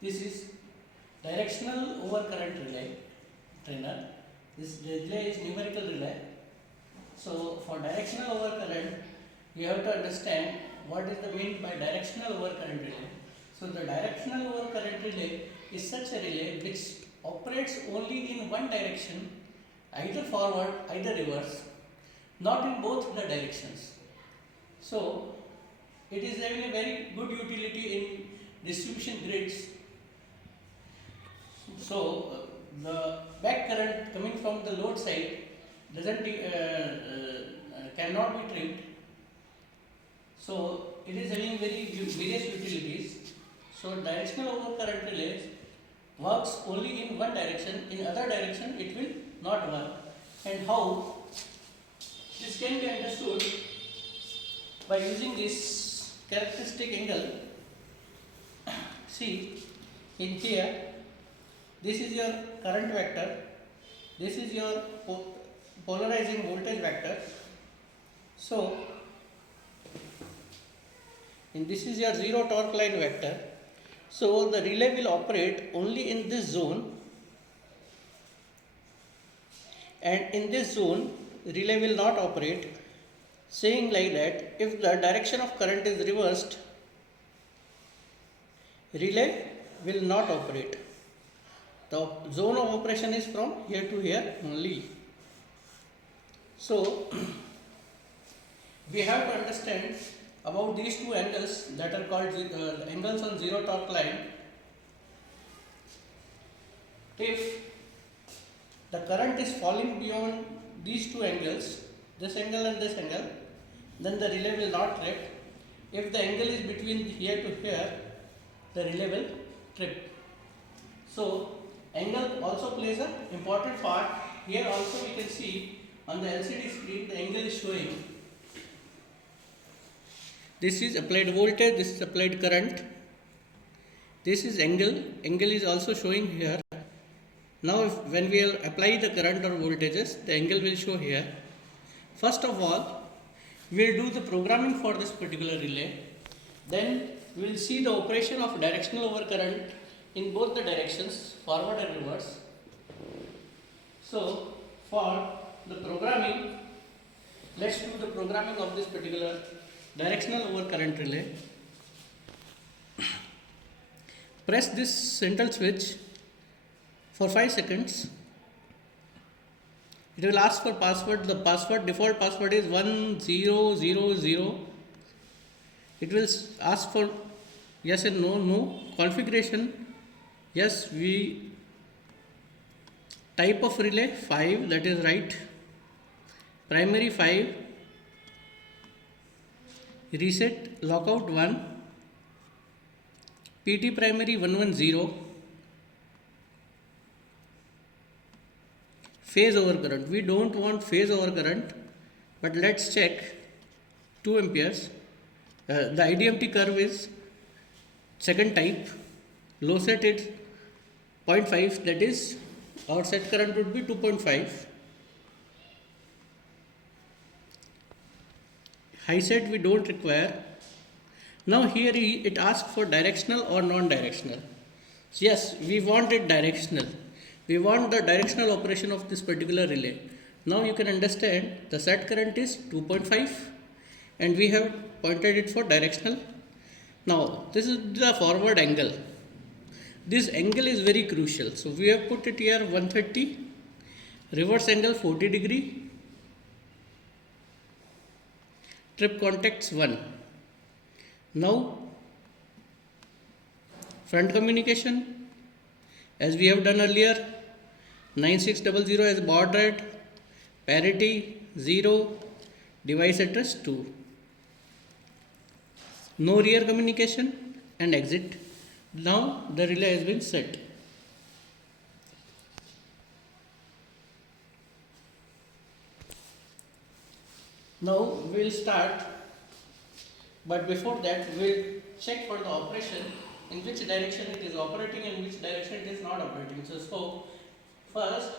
This is directional overcurrent relay trainer. This relay is numerical relay. So for directional overcurrent, you have to understand what is the mean by directional overcurrent relay. So the directional overcurrent relay is such a relay which operates only in one direction, either forward, either reverse, not in both the directions. So it is having a very good utility in distribution grids. So the back current coming from the load side doesn't cannot be tripped. So it is having various utilities. So directional overcurrent relays works only in one direction. In other direction, it will not work. And how this can be understood by using this characteristic angle. See, in here, this is your current vector, this is your polarizing voltage vector. So, and this is your zero torque line vector. So, the relay will operate only in this zone, and in this zone, relay will not operate. Saying like that, if the direction of current is reversed, relay will not operate. The zone of operation is from here to here only. So, we have to understand about these two angles that are called angles on zero torque line. If the current is falling beyond these two angles, this angle and this angle, then the relay will not trip. If the angle is between here to here, the relay will trip. So, angle also plays an important part. Here also we can see on the LCD screen the angle is showing. This is applied voltage, this is applied current. This is angle is also showing here. Now when we will apply the current or voltages, the angle will show here. First of all, we will do the programming for this particular relay. Then we will see the operation of directional overcurrent in both the directions, forward and reverse. So for the programming, let's do the programming of this particular directional overcurrent relay. Press this central switch for 5 seconds. It will ask for password. The default password is 1000. It will ask for yes and no. Configuration, yes, we type of relay 5, that is right. Primary 5, reset lockout 1, PT primary 110, phase overcurrent. We don't want phase overcurrent, but let's check 2 amperes. The IDMT curve is second type. Low set is 0.5, that is our set current would be 2.5. High set we don't require. Now here it asks for directional or non-directional. Yes, we want it directional. We want the directional operation of this particular relay. Now you can understand the set current is 2.5 and we have pointed it for directional. Now this is the forward angle. This angle is very crucial. So we have put it here 130, reverse angle 40 degree, trip contacts 1. Now front communication as we have done earlier, 9600 as baud rate, parity 0, device address 2. No rear communication and exit. Now the relay has been set. Now we will start, but before that we will check for the operation in which direction it is operating and which direction it is not operating. So first